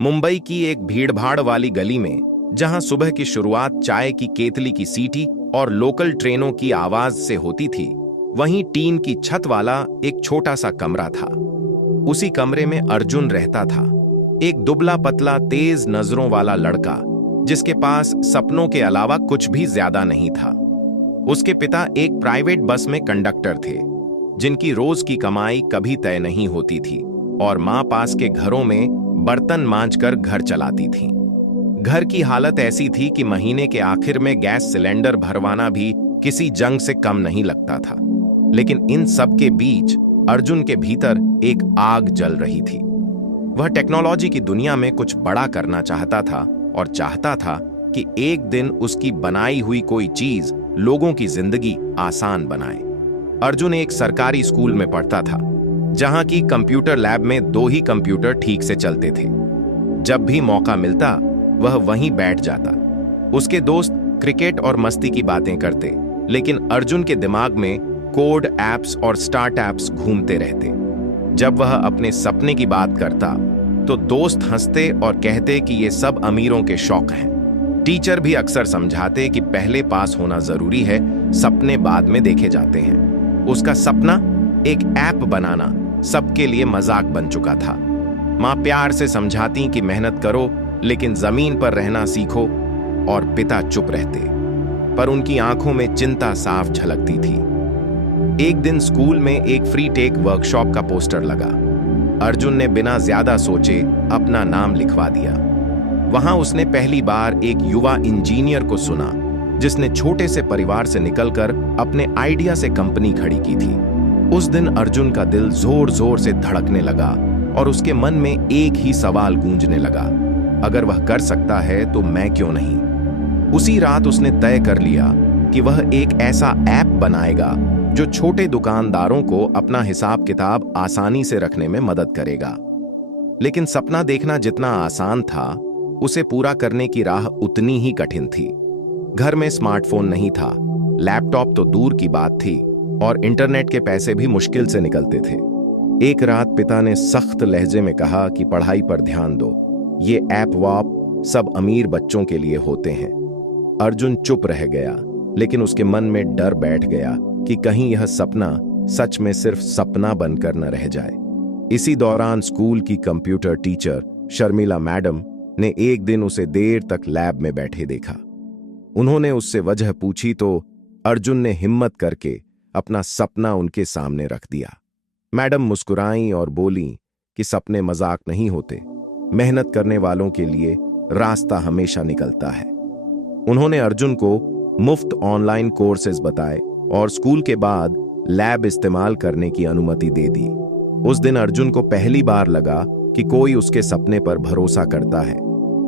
मुंबई की एक भीड़भाड़ वाली गली में, जहां सुबह की शुरुआत चाय की केतली की सीटी और लोकल ट्रेनों की आवाज से होती थी, वहीं टीन की छत वाला एक छोटा सा कमरा था। उसी कमरे में अर्जुन रहता था, एक दुबला पतला तेज नजरों वाला लड़का जिसके पास सपनों के अलावा कुछ भी ज्यादा नहीं था। उसके पिता एक प्राइवेट बस में कंडक्टर थे, जिनकी रोज की कमाई कभी तय नहीं होती थी, और मां पास के घरों में बर्तन मांजकर घर चलाती थी। घर की हालत ऐसी थी कि महीने के आखिर में गैस सिलेंडर भरवाना भी किसी जंग से कम नहीं लगता था। लेकिन इन सब के बीच अर्जुन के भीतर एक आग जल रही थी। वह टेक्नोलॉजी की दुनिया में कुछ बड़ा करना चाहता था, और चाहता था कि एक दिन उसकी बनाई हुई कोई चीज लोगों की जिंदगी आसान बनाए। अर्जुन एक सरकारी स्कूल में पढ़ता था, जहां की कंप्यूटर लैब में 2 ही कंप्यूटर ठीक से चलते थे। जब भी मौका मिलता वह वहीं बैठ जाता। उसके दोस्त क्रिकेट और मस्ती की बातें करते, लेकिन अर्जुन के दिमाग में कोड एप्स और स्टार्ट एप्स घूमते रहते। जब वह अपने सपने की बात करता तो दोस्त हंसते और कहते कि ये सब अमीरों के शौक हैं। टीचर भी अक्सर समझाते कि पहले पास होना जरूरी है, सपने बाद में देखे जाते हैं। उसका सपना एक ऐप बनाना सबके लिए मजाक बन चुका था। मां प्यार से समझाती कि मेहनत करो, लेकिन जमीन पर रहना सीखो, और पिता चुप रहते, पर उनकी आंखों में चिंता साफ झलकती थी। एक दिन स्कूल में एक फ्री टेक वर्कशॉप का पोस्टर लगा। अर्जुन ने बिना ज्यादा सोचे अपना नाम लिखवा दिया। वहां उसने पहली बार एक युवा इंजीनियर को सुना, जिसने छोटे से परिवार से निकलकर अपने आइडिया से कंपनी खड़ी की थी। उस दिन अर्जुन का दिल जोर जोर से धड़कने लगा, और उसके मन में एक ही सवाल गूंजने लगा, अगर वह कर सकता है तो मैं क्यों नहीं। उसी रात उसने तय कर लिया कि वह एक ऐसा ऐप बनाएगा जो छोटे दुकानदारों को अपना हिसाब किताब आसानी से रखने में मदद करेगा। लेकिन सपना देखना जितना आसान था, उसे पूरा करने की राह उतनी ही कठिन थी। घर में स्मार्टफोन नहीं था, लैपटॉप तो दूर की बात थी, और इंटरनेट के पैसे भी मुश्किल से निकलते थे। एक रात पिता ने सख्त लहजे में कहा कि पढ़ाई पर ध्यान दो, ये ऐप वाप सब अमीर बच्चों के लिए होते हैं। अर्जुन चुप रह गया, लेकिन उसके मन में डर बैठ गया कि कहीं यह सपना सच में सिर्फ सपना बनकर न रह जाए। इसी दौरान स्कूल की कंप्यूटर टीचर शर्मिला मैडम ने एक दिन उसे देर तक लैब में बैठे देखा। उन्होंने उससे वजह पूछी तो अर्जुन ने हिम्मत करके अपना सपना उनके सामने रख दिया। मैडम मुस्कुराईं और बोली कि सपने मजाक नहीं होते, मेहनत करने वालों के लिए रास्ता हमेशा निकलता है। उन्होंने अर्जुन को मुफ्त ऑनलाइन कोर्सेज बताए और स्कूल के बाद लैब इस्तेमाल करने की अनुमति दे दी। उस दिन अर्जुन को पहली बार लगा कि कोई उसके सपने पर भरोसा करता है।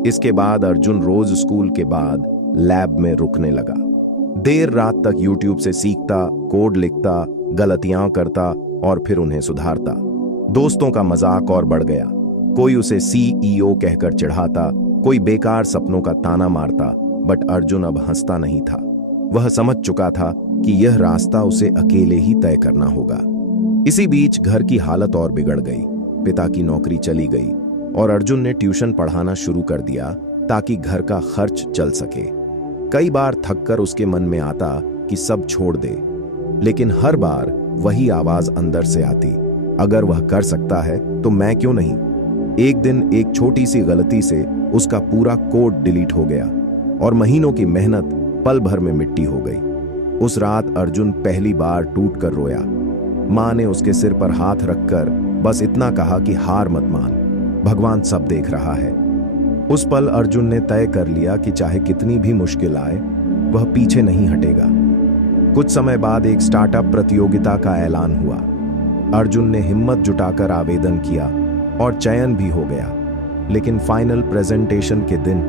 इसके बाद अर्जुन रोज स्कूल के बाद लैब में रुकने लगा। देर रात तक यूट्यूब से सीखता, कोड लिखता, गलतियां करता और फिर उन्हें सुधारता। दोस्तों का मजाक और बढ़ गया। कोई उसे CEO कहकर चिढ़ाता, कोई बेकार सपनों का ताना मारता, बट अर्जुन अब हंसता नहीं था। वह समझ चुका था कि यह रास्ता उसे अकेले ही तय करना होगा। इसी बीच घर की हालत और बिगड़ गई। पिता की नौकरी चली गई और अर्जुन ने ट्यूशन पढ़ाना शुरू कर दिया ताकि घर का खर्च चल सके। कई बार थककर उसके मन में आता कि सब छोड़ दे, लेकिन हर बार वही आवाज अंदर से आती, अगर वह कर सकता है तो मैं क्यों नहीं। एक दिन एक छोटी सी गलती से उसका पूरा कोड डिलीट हो गया और महीनों की मेहनत पल भर में मिट्टी हो गई। उस रात अर्जुन पहली बार टूट कर रोया। मां ने उसके सिर पर हाथ रखकर बस इतना कहा कि हार मत मान, भगवान सब देख रहा है। उस पल अर्जुन ने तय कर लिया कि चाहे कितनी भी मुश्किल आए, वह पीछे नहीं हटेगा। कुछ समय बाद एक स्टार्टअप प्रतियोगिता का ऐलान हुआ। अर्जुन ने हिम्मत जुटाकर आवेदन किया और चयन भी हो गया, लेकिन फाइनल प्रेजेंटेशन के दिन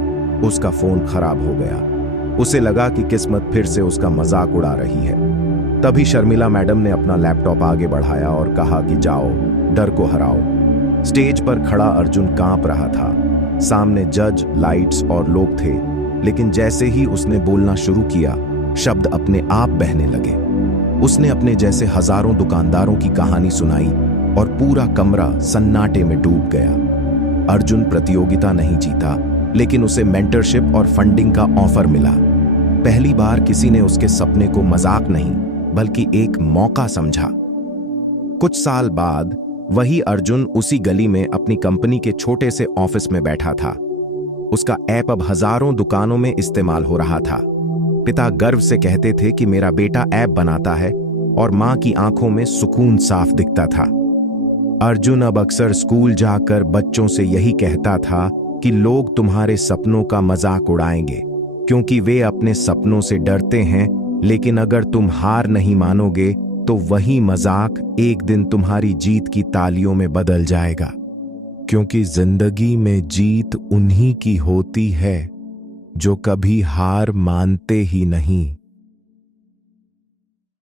उसका फोन खराब हो गया। उसे लगा कि किस्मत फिर से उसका मजाक उड़ा रही है। तभी शर्मिला मैडम ने अपना लैपटॉप आगे बढ़ाया और कहा कि जाओ, डर को हराओ। स्टेज पर खड़ा अर्जुन कांप रहा था। सामने जज, लाइट्स और लोग थे, लेकिन जैसे ही उसने बोलना शुरू किया, शब्द अपने आप बहने लगे। उसने अपने जैसे हजारों दुकानदारों की कहानी सुनाई और पूरा कमरा सन्नाटे में डूब गया। अर्जुन प्रतियोगिता नहीं जीता, लेकिन उसे मेंटरशिप और फंडिंग का ऑफर मिला। पहली बार किसी ने उसके सपने को मजाक नहीं बल्कि एक मौका समझा। कुछ साल बाद वही अर्जुन उसी गली में अपनी कंपनी के छोटे से ऑफिस में बैठा था। उसका ऐप अब हजारों दुकानों में इस्तेमाल हो रहा था। पिता गर्व से कहते थे कि मेरा बेटा ऐप बनाता है, और मां की आंखों में सुकून साफ दिखता था। अर्जुन अब अक्सर स्कूल जाकर बच्चों से यही कहता था कि लोग तुम्हारे सपनों का मजाक उड़ाएंगे क्योंकि वे अपने सपनों से डरते हैं, लेकिन अगर तुम हार नहीं मानोगे तो वही मजाक एक दिन तुम्हारी जीत की तालियों में बदल जाएगा। क्योंकि जिंदगी में जीत उन्हीं की होती है जो कभी हार मानते ही नहीं।